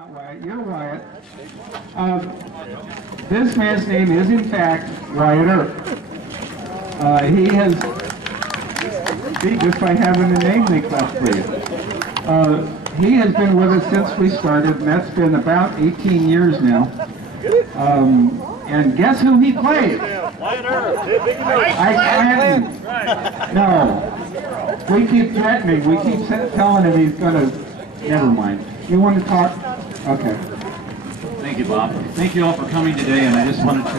not Wyatt, you're Wyatt. This man's name is in fact Wyatt Earp. He has, see, just by having the name they clap for you. He has been with us since we started, and that's been about 18 years now. And guess who he played? Wyatt Earp. No. We keep threatening. We keep telling him he's going to... Never mind. You want to talk? Okay. Thank you, Bob. Thank you all for coming today, and I just wanted to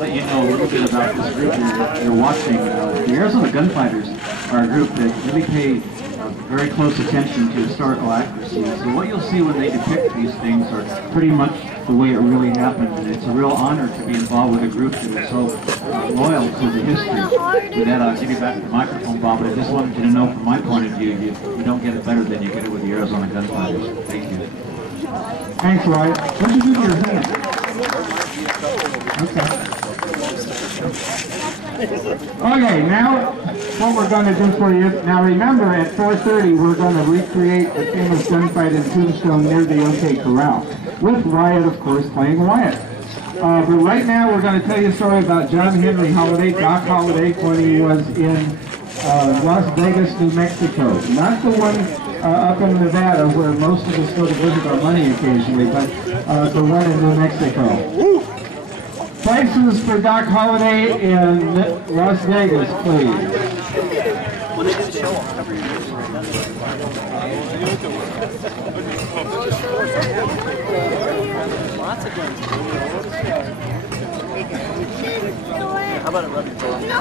let you know a little bit about this group you're watching. The Arizona Gunfighters are a group that really pay very close attention to historical accuracy. So what you'll see when they depict these things are pretty much the way it really happened. And it's a real honor to be involved with a group that is so loyal to the history. With that, I'll give you back the microphone, Bob, but I just wanted you to know from my point of view, you don't get it better than you get it with the Arizona Gunfighters. Thank you. Thanks, Wyatt. What did you do to your hand? Okay, now what we're going to do for you, now remember at 4:30 we're going to recreate the famous gunfight in Tombstone near the OK Corral, with Wyatt, of course, playing Wyatt. But right now we're going to tell you a story about John Henry Holliday, Doc Holliday, when he was in Las Vegas, New Mexico. Not the one up in Nevada where most of us go to visit our money occasionally, but the one in New Mexico. Places for Doc Holliday in Las Vegas, please. When they do the show, I'll cover your ears. Lots of guns. How about a rubbing ball? No!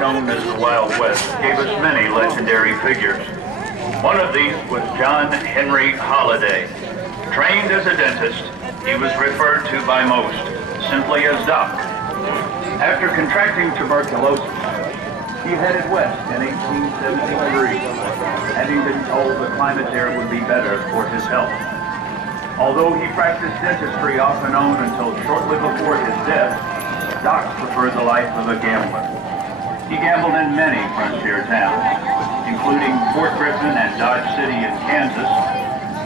Known as the Wild West, gave us many legendary figures. One of these was John Henry Holliday. Trained as a dentist, he was referred to by most simply as Doc. After contracting tuberculosis, he headed west in 1873, having been told the climate there would be better for his health. Although he practiced dentistry off and on until shortly before his death, Doc preferred the life of a gambler. He gambled in many frontier towns, including Fort Griffin and Dodge City in Kansas,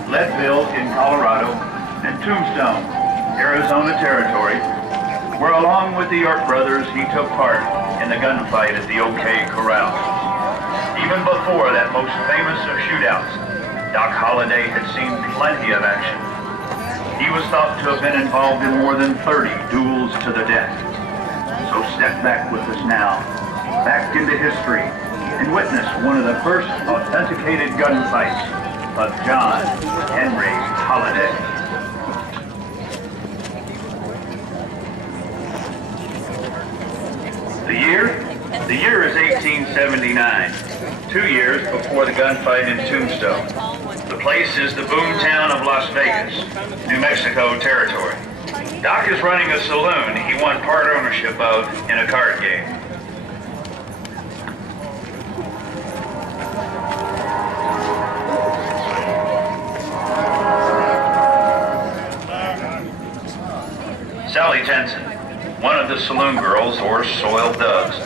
Leadville in Colorado, and Tombstone, Arizona Territory, where along with the York brothers he took part in the gunfight at the OK Corral. Even before that most famous of shootouts, Doc Holliday had seen plenty of action. He was thought to have been involved in more than 30 duels to the death. So step back with us now, back into history, and witness one of the first authenticated gunfights of John Henry Holliday. The year is 1879, 2 years before the gunfight in Tombstone. The place is the boomtown of Las Vegas, New Mexico Territory. Doc is running a saloon he won part ownership of in a card game. Sally Tenson, one of the saloon girls, or soiled doves,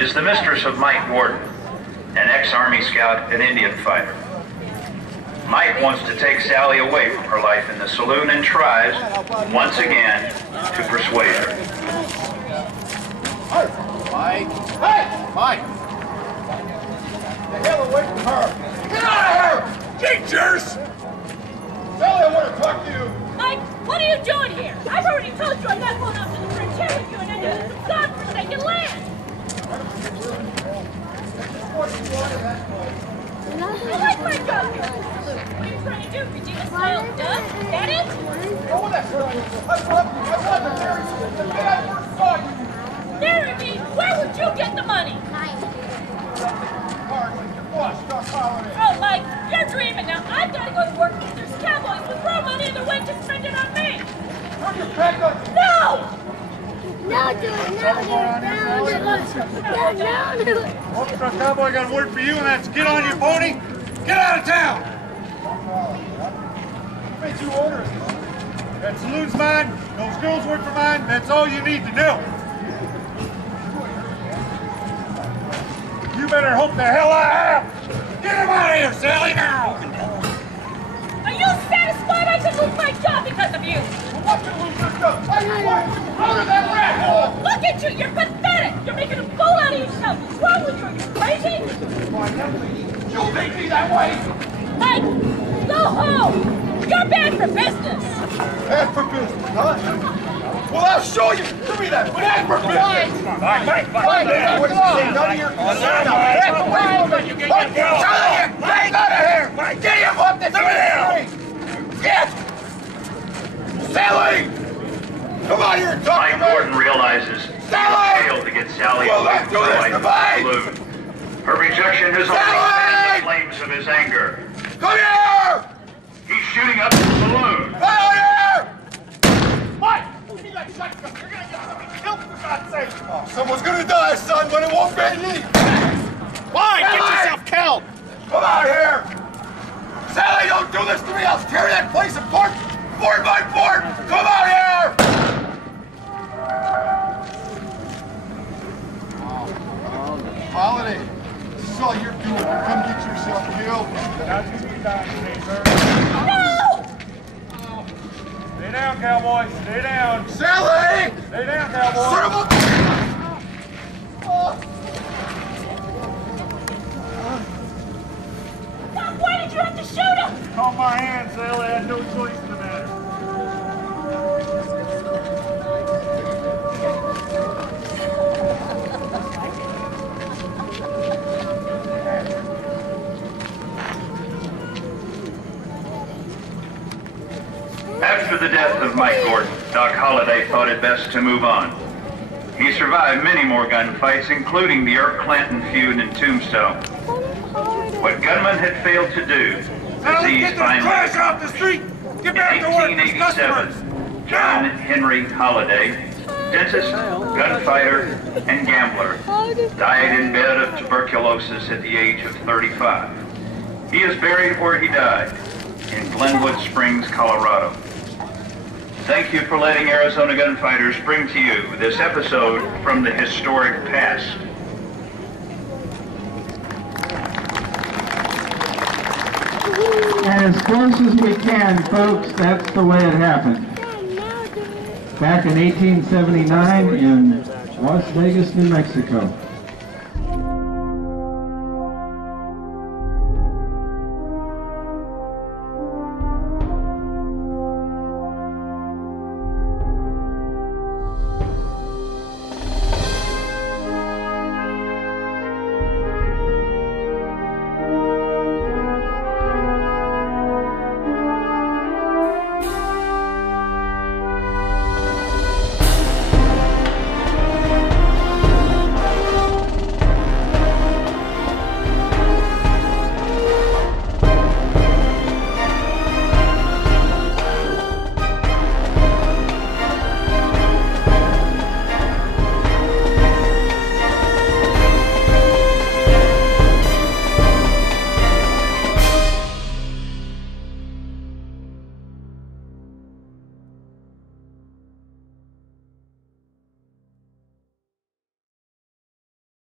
is the mistress of Mike Warden, an ex-Army scout and Indian fighter. Mike wants to take Sally away from her life in the saloon and tries, once again, to persuade her. Hey! Mike! Hey! Mike! Get the hell away from her! Get out of here! Teachers! Sally, I want to talk to you! Mike, what are you doing here? I've already told you I'm not going out to the frontier with you and into some godforsaken land! I like my gun! What are you trying to do? Redeem a soiled dove? Is that it? No, that's right. I love you. I love you, Mary. The day I first saw you. Marry me? Where would you get the money? Oh, Mike, you're dreaming now. I've got to go to work because there's cowboys with more money and they're waiting to spend it on me. No! No, do it. No, do it. Cowboy got a word for you, and that's get on your pony, get out of town. What made you order us? That saloon's mine, those girls work for mine, that's all you need to know. You better hope the hell I have! Get him out of here, Sally, now! Are you satisfied I could lose my job because of you? What you lose your stuff? How you want to out of that rat hole? Look at you! You're pathetic! You're making a fool out of yourself! What's wrong with you? Are you crazy? You make me that way! Mike, go home! You're bad for business! Bad for business, huh? Well, I'll show you! Give me that! Bad for business! Mike! What is this? None of your concern! Get away from me! Get out of here! Get him up the tree! Get! Sally! Come out here and talk to me! Mike Gordon realizes he failed to get Sally away from the saloon. Her rejection has only fanned the flames of his anger. Come here! He's shooting up the saloon. Out here! Mike! Give me that shotgun! You're gonna get somebody killed, for God's sake! Oh, someone's gonna die, son, but it won't be me! Mike, get yourself killed! Come out here! Sally, don't do this to me! I'll tear that place apart! Board by board! Come out here! Holliday, this is all you're doing. Come get yourself killed. That's what we done today, sir. No! Stay down, cowboy. Stay down. Sally! Stay down, cowboy. Son of a... Stop! Why did you have to shoot him? Caught my hand, Sally. I had no choice in the matter. After the death of Mike Gordon, Doc Holliday thought it best to move on. He survived many more gunfights, including the Earp Clanton feud in Tombstone. What gunmen had failed to do, disease finally Crash off the street! Get back to work, there's customers! 1887, John Henry Holliday, dentist, gunfighter, and gambler, died in bed of tuberculosis at the age of 35. He is buried where he died, in Glenwood Springs, Colorado. Thank you for letting Arizona Gunfighters bring to you this episode from the historic past. And as close as we can, folks, that's the way it happened. Back in 1879 in Las Vegas, New Mexico.